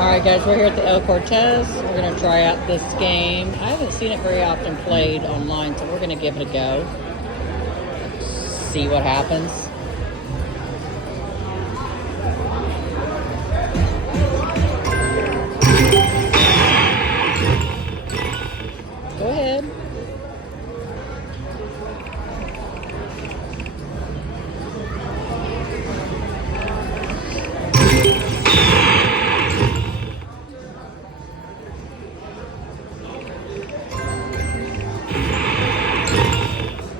Alright guys, we're here at the El Cortez. We're going to try out this game. I haven't seen it very often played online, so we're going to give it a go. See what happens. Go ahead.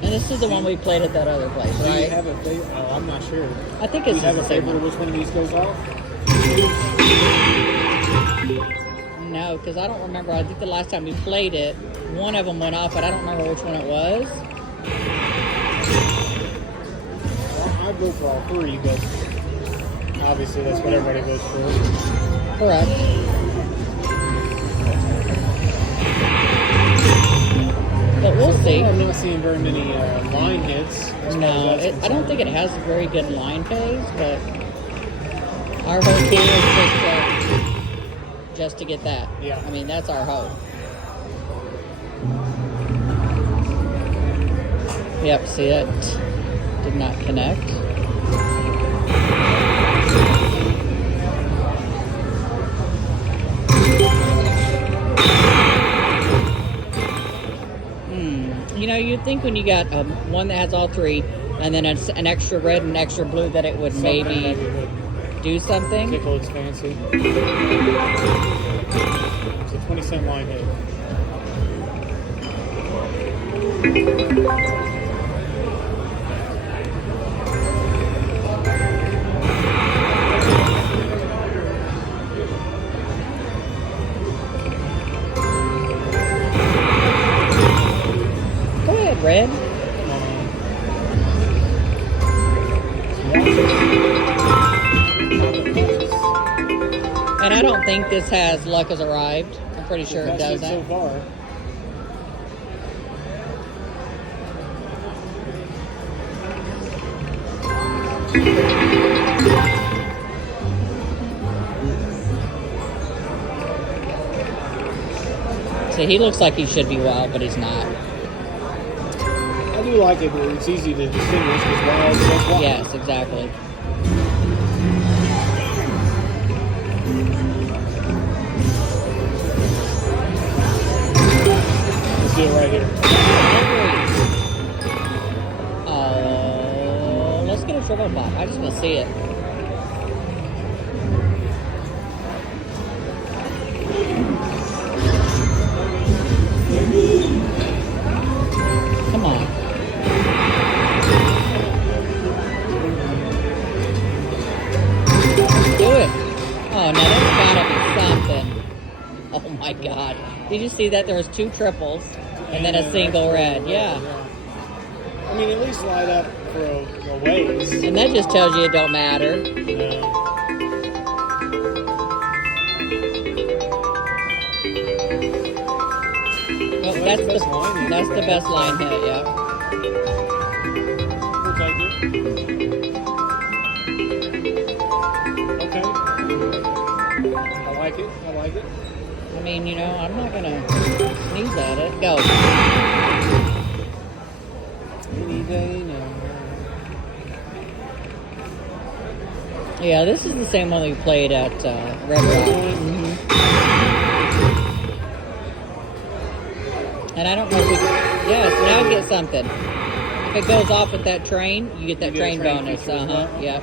And this is the one we played at that other place, Do you right? have a favorite? Oh, I'm not sure. I think Do it's you have the a same favorite of one. which one of these goes off? No, because I don't remember. I think the last time we played it, one of them went off, but I don't remember which one it was. Well, I'd go for all three, but obviously that's what everybody goes for. Correct. But we'll see. I'm not seeing very many line hits. No, I don't think it has very good line phase, but our hope here is just to get that. Yeah. I mean, that's our hope. Yep, see it did not connect. You know, you'd think when you got one that has all three, and then it's an extra red and extra blue, that it would maybe do something. Tickle its fancy. It's a 20-cent line hit. Go ahead, red. And I don't think this has luck has arrived. I'm pretty sure it That's doesn't. so far. See, he looks like he should be wild, but he's not. I do like it, but it's easy to distinguish because wild says wild. Yes, exactly. Let's do it right here. Oh, let's get a triple pop. I just want to see it. Come on. Do it. Oh, no, that's gotta be something. Oh my God. Did you see that? There was two triples and then a single red. Yeah. I mean, at least light up for a ways. And that just tells you it don't matter. No. Well, That's the best line hit. that's the best line hit, yeah. We'll take it. Okay. I like it. I like it. I mean, you know, I'm not gonna sneeze at it. Go. Any day now. Yeah, this is the same one we played at Red Rock. And I don't know if we... Yes, now get something. If it goes off with that train, you get that You get a train train bonus. feature as well? Yep.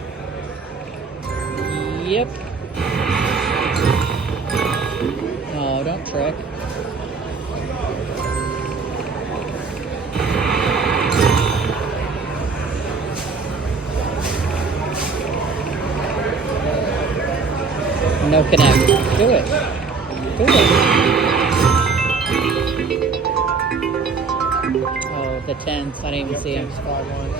Yep. Oh, don't trick. No connect. Do it. Do it. Oh, the tens. I didn't even see him. 5-1.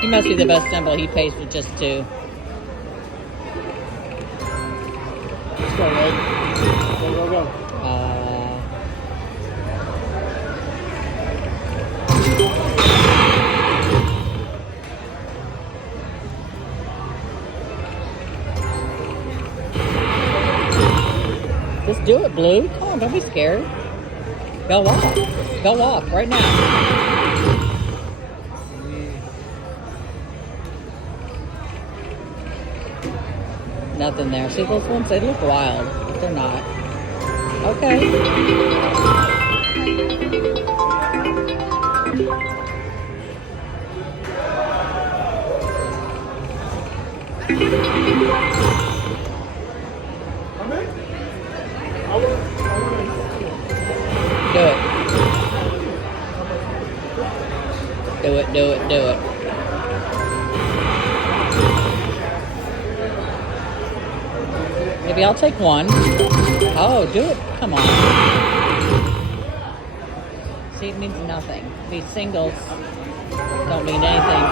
He must be the best symbol. He pays with just two. go, Red. Go, go, go. Just do it, Blue. Come on, don't be scared. Go off. Go off right now. Nothing there. See those ones? They look wild, but they're not. Okay. Do it. Do it, do it, do it. Maybe I'll take one. Oh, do it. Come on. See, it means nothing. These singles don't mean anything.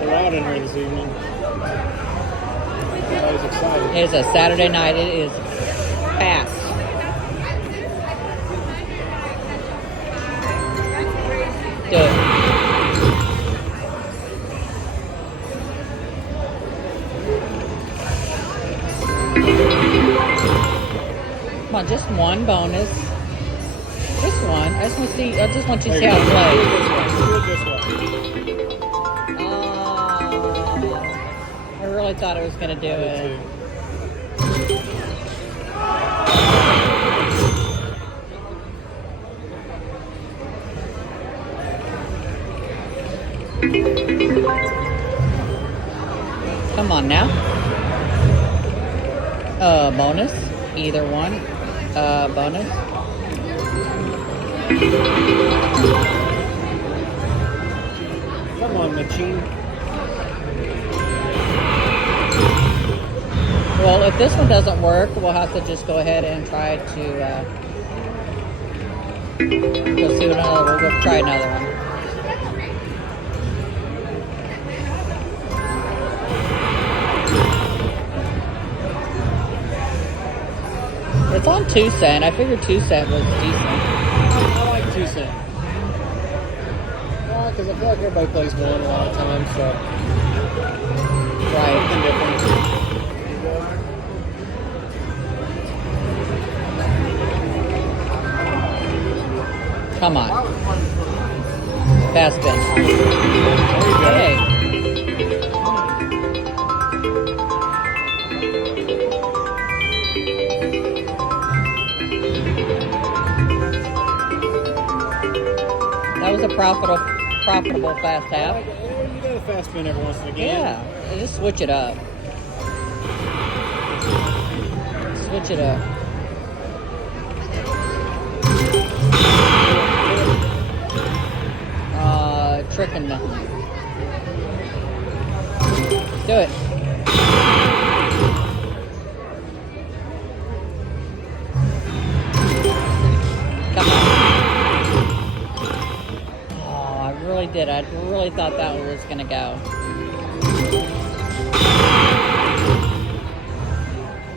We're out in here this evening. Everybody's excited. It is a Saturday night. It is fast. Do it. Come on, just one bonus. Just one. I just want to see. I just want you to see how it plays. Do it this way. I really thought it was going to do it. Come on now. Bonus. Either one. Bonus. Come on, machine. Well, if this one doesn't work, we'll have to just go ahead and try to go see what another. We'll go try another one. It's on 2 cent. I figured 2 cent was decent. I like 2 cent. Because I feel like everybody plays one a lot of times, so. Right. Something different. Come on. Fast spin. Hey. That was a profitable fast half. You got a fast spin every once and again. Yeah, just switch it up. Switch it up. Tricking me. Do it. Come on. Oh, I really did. I really thought that one was going to go.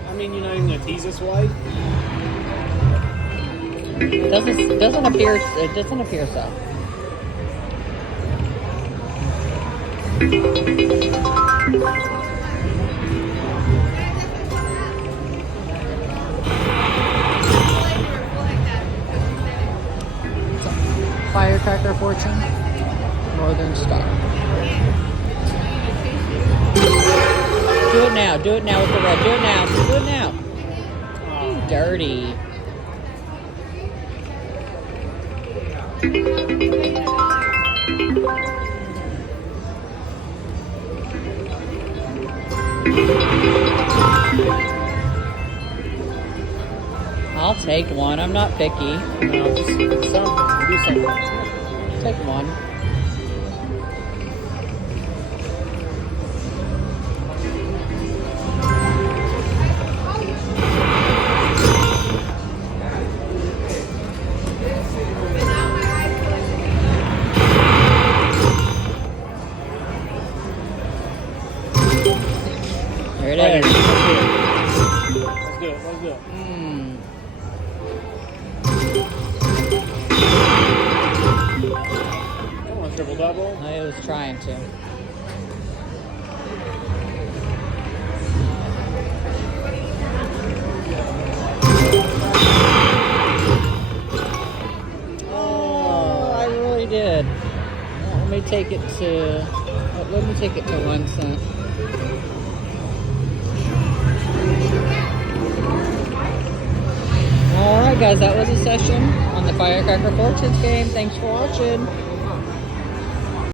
I mean, you're not even going to tease us, White? Doesn't appear so. Firecracker fortune, Northern Star. Do it now. Do it now with the red. Do it now. Do it now. You dirty. I'll take one. I'm not picky. No, just something. Do something. Take one. Here it Right is. here. Let's do it. Let's do it. Come on, triple double. I was trying to. Oh, I really did. Well, let me take it to 1 cent. Alright guys, that was a session on the Firecracker Fortunes game. Thanks for watching.